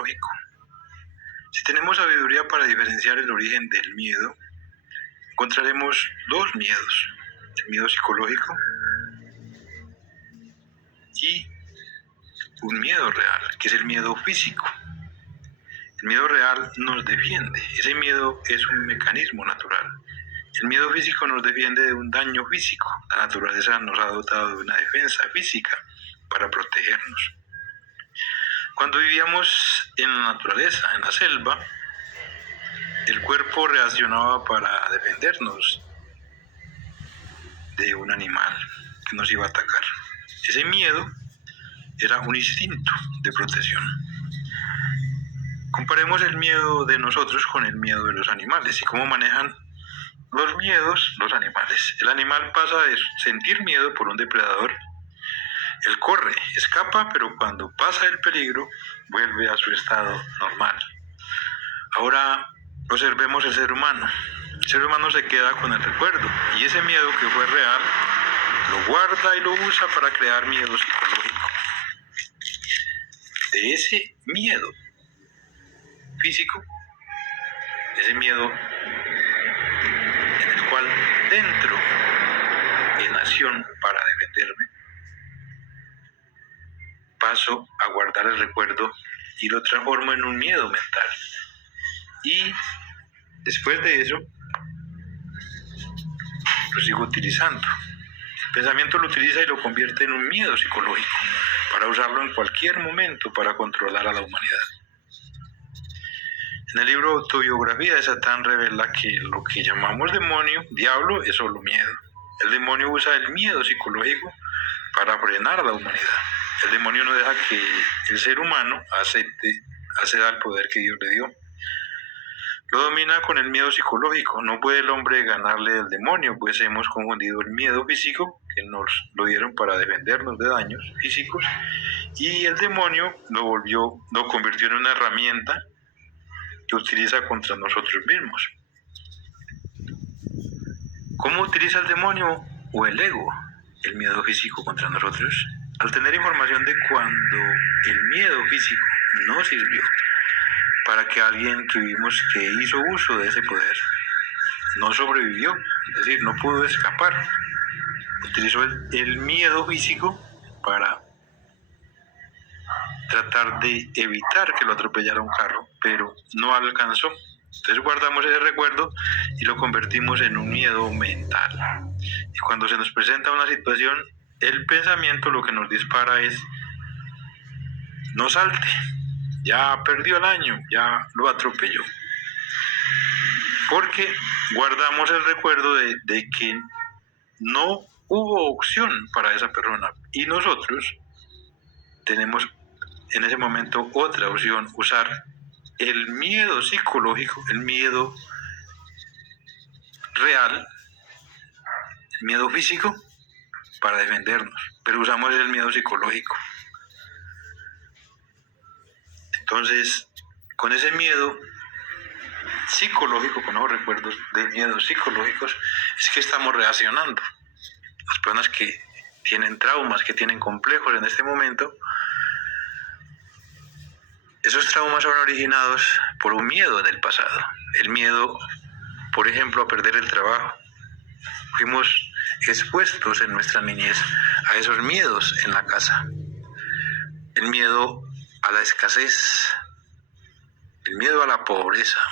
lógico. Si tenemos sabiduría para diferenciar el origen del miedo, encontraremos dos miedos: el miedo psicológico y un miedo real, que es el miedo físico. El miedo real nos defiende, ese miedo es un mecanismo natural. El miedo físico nos defiende de un daño físico. La naturaleza nos ha dotado de una defensa física para protegernos. Cuando vivíamos en la naturaleza, en la selva, el cuerpo reaccionaba para defendernos de un animal que nos iba a atacar. Ese miedo era un instinto de protección. Comparemos el miedo de nosotros con el miedo de los animales y cómo manejan los miedos los animales. El animal pasa de sentir miedo por un depredador. Él corre, escapa, pero cuando pasa el peligro, vuelve a su estado normal. Ahora observemos el ser humano. El ser humano se queda con el recuerdo y ese miedo que fue real lo guarda y lo usa para crear miedo psicológico. De ese miedo físico, ese miedo en el cual dentro en acción para defenderme, paso a guardar el recuerdo y lo transformo en un miedo mental. Y después de eso, lo sigo utilizando. El pensamiento lo utiliza y lo convierte en un miedo psicológico para usarlo en cualquier momento para controlar a la humanidad. En el libro Autobiografía de Satán revela que lo que llamamos demonio, diablo, es solo miedo. El demonio usa el miedo psicológico para frenar a la humanidad. El demonio no deja que el ser humano acceda al poder que Dios le dio. Lo domina con el miedo psicológico. No puede el hombre ganarle al demonio, pues hemos confundido el miedo físico, que nos lo dieron para defendernos de daños físicos, y el demonio lo convirtió en una herramienta que utiliza contra nosotros mismos. ¿Cómo utiliza el demonio o el ego el miedo físico contra nosotros? Al tener información de cuando el miedo físico no sirvió para que alguien que vimos que hizo uso de ese poder no sobrevivió, es decir, no pudo escapar, utilizó el miedo físico para tratar de evitar que lo atropellara un carro, pero no alcanzó. Entonces guardamos ese recuerdo y lo convertimos en un miedo mental. Y cuando se nos presenta una situación, el pensamiento lo que nos dispara es: no salte, ya perdió el año, ya lo atropelló. Porque guardamos el recuerdo de que no hubo opción para esa persona y nosotros tenemos en ese momento otra opción: usar el miedo psicológico, el miedo real, el miedo físico para defendernos, pero usamos el miedo psicológico. Entonces, con ese miedo psicológico, con los recuerdos de miedos psicológicos, es que estamos reaccionando. Las personas que tienen traumas, que tienen complejos en este momento, esos traumas son originados por un miedo del pasado. El miedo, por ejemplo, a perder el trabajo. Fuimos expuestos en nuestra niñez a esos miedos en la casa. El miedo a la escasez, el miedo a la pobreza.